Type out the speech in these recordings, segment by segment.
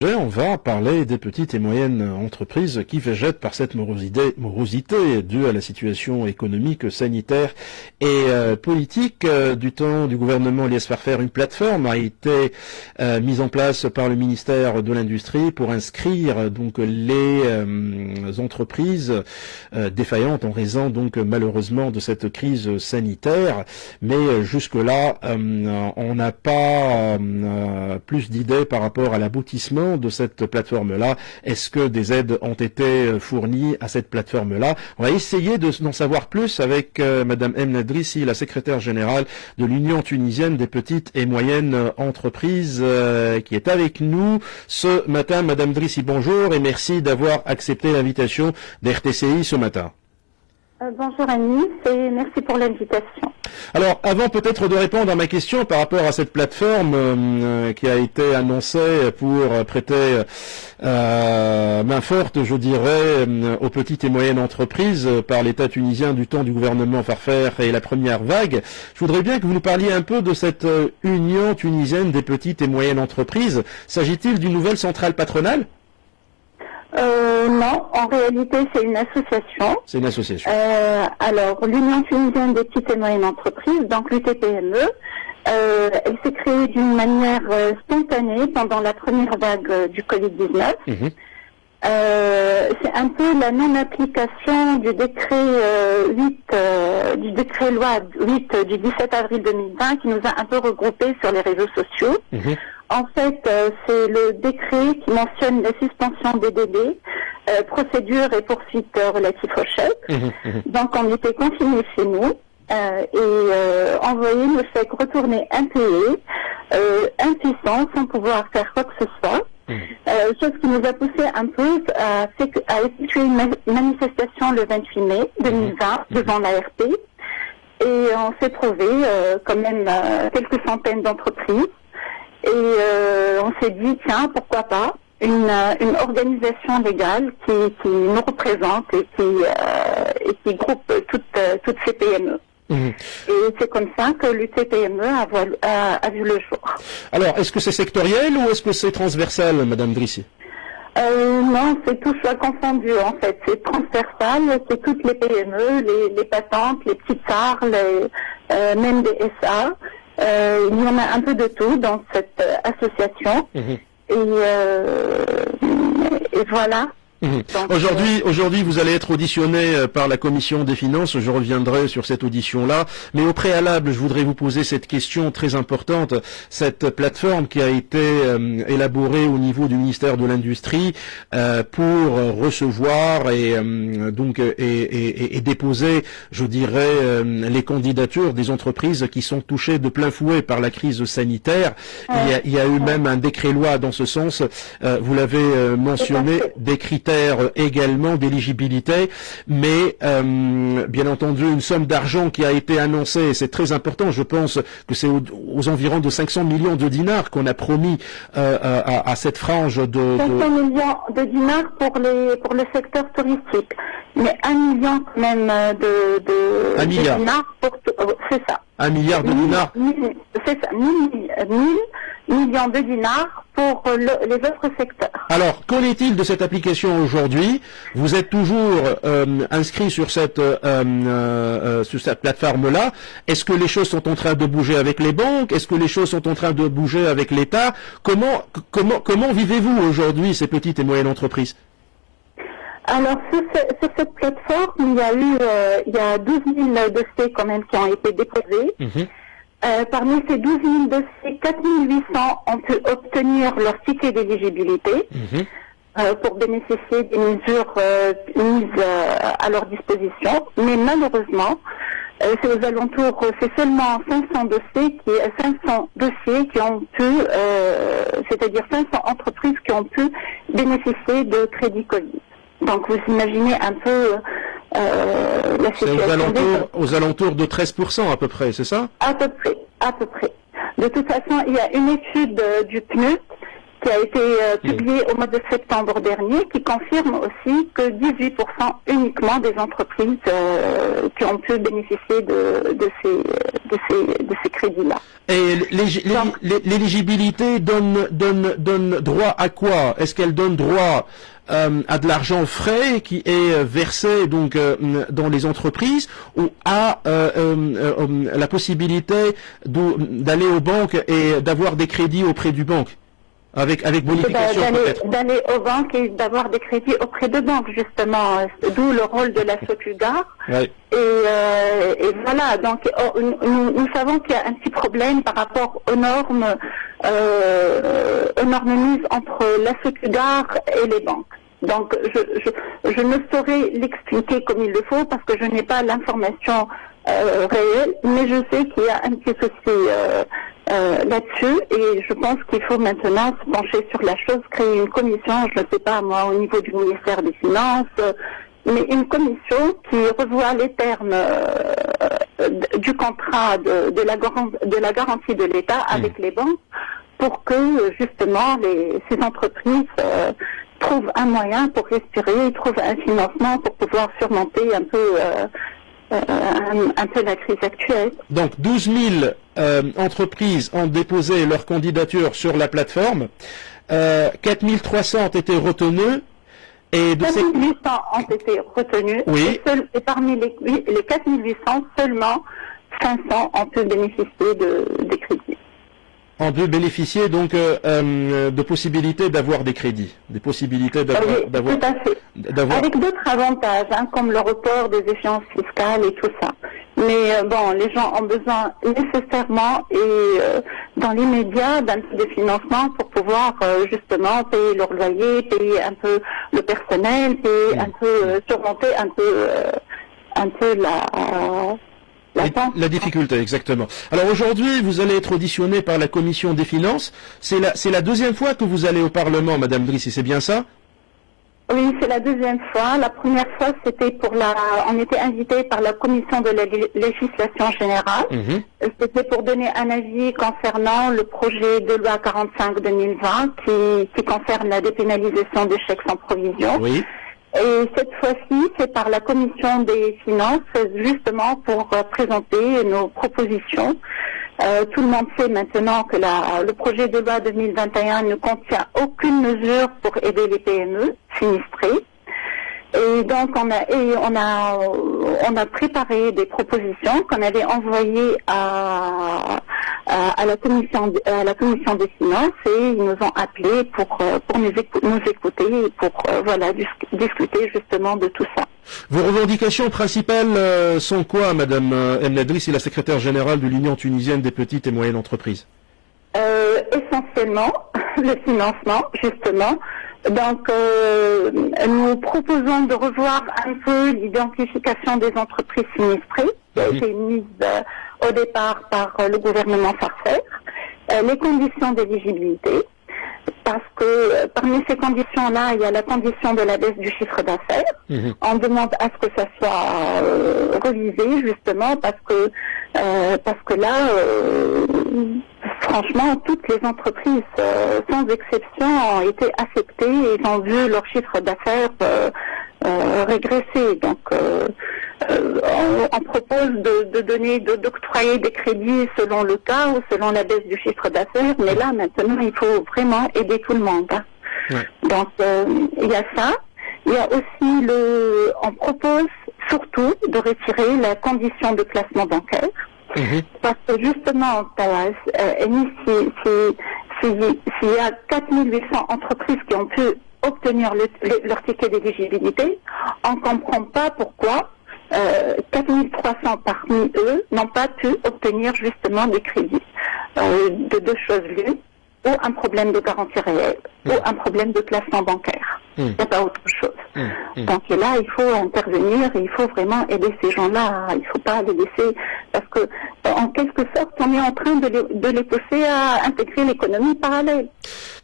On va parler des petites et moyennes entreprises qui végètent par cette morosité due à la situation économique, sanitaire et politique. Du temps du gouvernement Elias Farfer, une plateforme a été mise en place par le ministère de l'Industrie pour inscrire donc les entreprises défaillantes en raison donc malheureusement de cette crise sanitaire. Mais jusque-là, on n'a pas plus d'idées par rapport à l'aboutissement de cette plateforme-là. Est-ce que des aides ont été fournies à cette plateforme-là? On va essayer d'en savoir plus avec Madame Emna Drissi, la secrétaire générale de l'Union tunisienne des petites et moyennes entreprises, qui est avec nous ce matin. Madame Drissi, bonjour et merci d'avoir accepté l'invitation d'RTCI ce matin. Bonjour Anis et merci pour l'invitation. Alors, avant peut-être de répondre à ma question par rapport à cette plateforme qui a été annoncée pour prêter main forte, je dirais, aux petites et moyennes entreprises par l'État tunisien du temps du gouvernement Farfer et la première vague, je voudrais bien que vous nous parliez un peu de cette Union tunisienne des petites et moyennes entreprises. S'agit-il d'une nouvelle centrale patronale ? Non, en réalité, c'est une association. C'est une association. Alors, l'Union tunisienne des petites et moyennes entreprises, donc l'UTPME, elle s'est créée d'une manière spontanée pendant la première vague du Covid-19. C'est un peu la non-application du décret 8, du décret loi 8 du 17 avril 2020 qui nous a un peu regroupés sur les réseaux sociaux. En fait, c'est le décret qui mentionne la suspension des délais, procédures et poursuites relatives au chèque. Donc, on était confinés chez nous et envoyés le chèque retourné impayé, impuissants, sans pouvoir faire quoi que ce soit. Chose qui nous a poussé un peu à effectuer une manifestation le 28 mai 2020 devant l'ARP. Et on s'est trouvé quand même quelques centaines d'entreprises. Et on s'est dit, tiens, pourquoi pas une organisation légale qui nous représente et qui groupe toutes ces PME. Et c'est comme ça que l'UTPME a vu le jour. Alors, est-ce que c'est sectoriel ou est-ce que c'est transversal, Madame Drissi? Non, c'est tout choix confondu en fait. C'est transversal, c'est toutes les PME, les patentes, les petites SAR, même des SA. Il y en a un peu de tout dans cette association. Et voilà. Aujourd'hui, vous allez être auditionné par la Commission des finances. Je reviendrai sur cette audition-là. Mais au préalable, je voudrais vous poser cette question très importante. Cette plateforme qui a été élaborée au niveau du ministère de l'Industrie pour recevoir et déposer, je dirais, les candidatures des entreprises qui sont touchées de plein fouet par la crise sanitaire. Il y a eu même un décret-loi dans ce sens. Vous l'avez mentionné, des critères également d'éligibilité, mais bien entendu une somme d'argent qui a été annoncée, c'est très important, je pense que c'est aux environs de 500 millions de dinars qu'on a promis à cette frange de... 500 millions de dinars pour le secteur touristique, mais 1 million quand même de dinars pour... c'est ça. 1 milliard de dinars. C'est ça, 1000 millions de dinars pour les autres secteurs. Alors, qu'en est-il de cette application aujourd'hui? Vous êtes toujours inscrit sur cette plateforme-là. Est-ce que les choses sont en train de bouger avec les banques? Est-ce que les choses sont en train de bouger avec l'État? Comment vivez-vous aujourd'hui ces petites et moyennes entreprises? Alors, sur cette plateforme, il y a 12 000 dossiers quand même qui ont été déposés. Parmi ces 12 000 dossiers, 4 800 ont pu obtenir leur ticket d'éligibilité pour bénéficier des mesures mises à leur disposition. Mais malheureusement, c'est seulement 500 dossiers qui ont pu, c'est-à-dire 500 entreprises qui ont pu bénéficier de crédit Covid. Donc vous imaginez un peu la situation. C'est aux alentours de 13% à peu près, c'est ça? À peu près. De toute façon, il y a une étude du PNUD qui a été publié au mois de septembre dernier, qui confirme aussi que 18% uniquement des entreprises qui ont pu bénéficier de ces crédits-là. Et l'éligibilité donne droit à quoi? Est-ce qu'elle donne droit à de l'argent frais qui est versé donc dans les entreprises, ou à la possibilité d'aller aux banques et d'avoir des crédits auprès du banque avec bonification peut-être? D'aller aux banques et d'avoir des crédits auprès de banques, justement, d'où le rôle de la SOCUGAR. Ouais. Et voilà, donc nous savons qu'il y a un petit problème par rapport aux normes mises entre la SOCUGAR et les banques. Donc je ne saurais l'expliquer comme il le faut parce que je n'ai pas l'information réelle, mais je sais qu'il y a un petit souci là-dessus, et je pense qu'il faut maintenant se pencher sur la chose, créer une commission, je ne sais pas moi, au niveau du ministère des Finances, mais une commission qui revoit les termes du contrat de la garantie de l'État avec les banques, pour que justement ces entreprises trouvent un moyen pour respirer, trouvent un financement pour pouvoir surmonter un peu la crise actuelle. Donc 12 000 entreprises ont déposé leur candidature sur la plateforme, 4 300 ont été retenues, et de 4 800 ont été retenus, oui. Et parmi les 4 800, seulement 500 ont pu bénéficier des crédits. On peut bénéficier donc de possibilités d'avoir des crédits, des possibilités d'avoir. Tout à fait. Avec d'autres avantages, comme le report des échéances fiscales et tout ça. Mais bon, les gens ont besoin nécessairement et dans l'immédiat d'un peu de financement pour pouvoir justement payer leur loyer, payer un peu le personnel, payer un peu surmonter un peu la difficulté, exactement. Alors aujourd'hui, vous allez être auditionné par la Commission des Finances. C'est la deuxième fois que vous allez au Parlement, Madame Drissi, c'est bien ça? Oui, c'est la deuxième fois. La première fois, c'était on était invité par la Commission de la législation générale. C'était pour donner un avis concernant le projet de loi 45-2020 qui concerne la dépénalisation des chèques sans provision. Oui. Et cette fois-ci, c'est par la Commission des Finances, justement pour présenter nos propositions. Tout le monde sait maintenant que le projet de loi 2021 ne contient aucune mesure pour aider les PME sinistrées. Et donc on a préparé des propositions qu'on avait envoyées à la commission des finances, et ils nous ont appelés pour nous écouter et pour discuter justement de tout ça. Vos revendications principales sont quoi, Madame Emnadri, c'est la secrétaire générale de l'Union tunisienne des petites et moyennes entreprises? Essentiellement le financement, justement. Donc, nous proposons de revoir un peu l'identification des entreprises sinistrées, qui a été mise au départ par le gouvernement Farfer, les conditions d'éligibilité, parce que parmi ces conditions-là, il y a la condition de la baisse du chiffre d'affaires. On demande à ce que ça soit révisé, justement, parce que là, franchement, toutes les entreprises, sans exception, ont été affectées et ils ont vu leur chiffre d'affaires régresser. Donc, on propose d'octroyer des crédits selon le cas ou selon la baisse du chiffre d'affaires, mais là, maintenant, il faut vraiment aider tout le monde. Donc, il y a ça. Il y a aussi on propose surtout de retirer la condition de placement bancaire. Parce que justement, s'il y a 4 800 entreprises qui ont pu obtenir leur ticket d'éligibilité, on ne comprend pas pourquoi 4 300 parmi eux n'ont pas pu obtenir justement des crédits. De deux choses l'une, ou un problème de garantie réelle, ou un problème de placement bancaire. Il n'y a pas autre chose. Donc là, il faut intervenir et il faut vraiment aider ces gens-là. Il ne faut pas les laisser, parce que en quelque sorte, on est en train de les pousser à intégrer l'économie parallèle.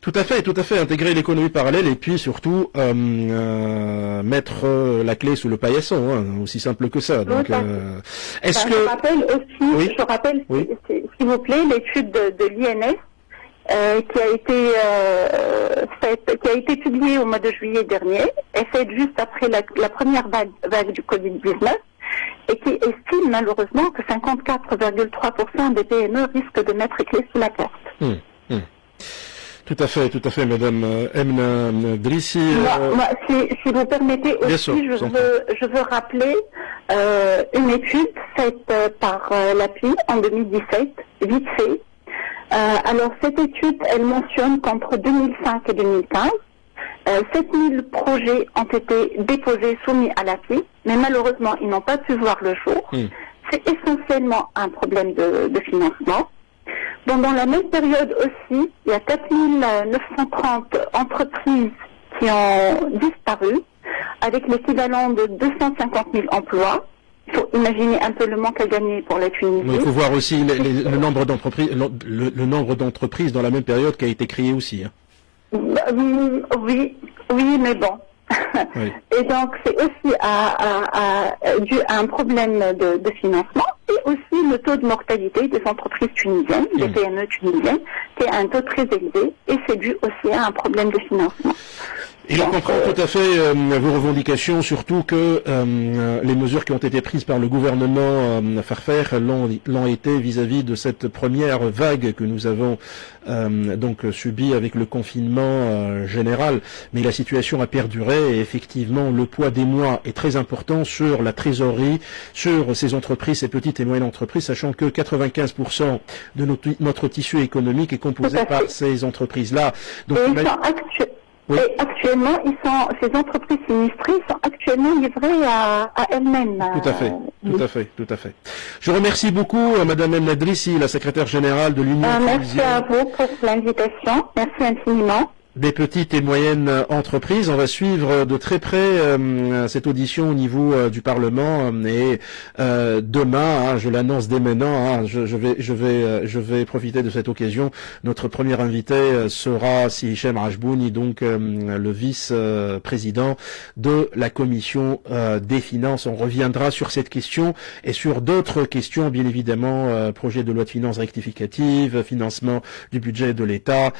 Tout à fait, intégrer l'économie parallèle et puis surtout mettre la clé sous le paillasson, aussi simple que ça. Donc, je rappelle, s'il vous plaît, l'étude de l'INS qui a été publiée au mois de juillet dernier, est faite juste après la première vague du Covid-19, et qui estime malheureusement que 54,3% des PME risquent de mettre les clés sous la porte. Tout à fait, Madame Emna Drissi. Moi, si vous permettez aussi, je veux rappeler une étude faite par l'API en 2017, vite fait. Alors cette étude, elle mentionne qu'entre 2005 et 2015, 7000 projets ont été déposés, soumis à l'API, mais malheureusement, ils n'ont pas pu voir le jour. C'est essentiellement un problème de financement. Bon, dans la même période aussi, il y a 4930 entreprises qui ont disparu, avec l'équivalent de 250 000 emplois. Il faut imaginer un peu le manque à gagner pour la Tunisie. Il faut voir aussi le nombre d'entreprises, le nombre d'entreprises dans la même période qui a été créé aussi. Oui, mais bon. Oui. Et donc, c'est aussi dû à un problème de financement et aussi le taux de mortalité des entreprises tunisiennes, des PME tunisiennes, qui est un taux très élevé et c'est dû aussi à un problème de financement. Et je comprends tout à fait vos revendications, surtout que les mesures qui ont été prises par le gouvernement Farfer l'ont été vis-à-vis de cette première vague que nous avons donc subie avec le confinement général. Mais la situation a perduré et effectivement le poids des mois est très important sur la trésorerie, sur ces entreprises, ces petites et moyennes entreprises, sachant que 95% de notre tissu économique est composé par ces entreprises-là. Donc, oui. Et actuellement, ces entreprises sinistrées sont actuellement livrées à elles-mêmes. Tout à fait. Je remercie beaucoup Madame Emna Drissi, la secrétaire générale de l'Union. Merci à vous pour l'invitation. Merci infiniment. Des petites et moyennes entreprises. On va suivre de très près cette audition au niveau du Parlement et demain, je l'annonce dès maintenant, je vais profiter de cette occasion. Notre premier invité sera Hichem Rajbouni, donc le vice-président de la commission des finances. On reviendra sur cette question et sur d'autres questions, bien évidemment, projet de loi de finances rectificative, financement du budget de l'État,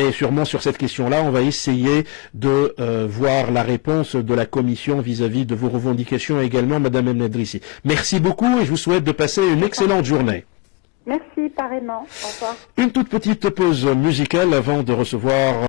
mais sûrement sur cette question-là, on va essayer de voir la réponse de la Commission vis-à-vis de vos revendications également, Madame Emna Drissi. Merci beaucoup et je vous souhaite de passer une excellente journée. Merci, pareillement. Au revoir. Une toute petite pause musicale avant de recevoir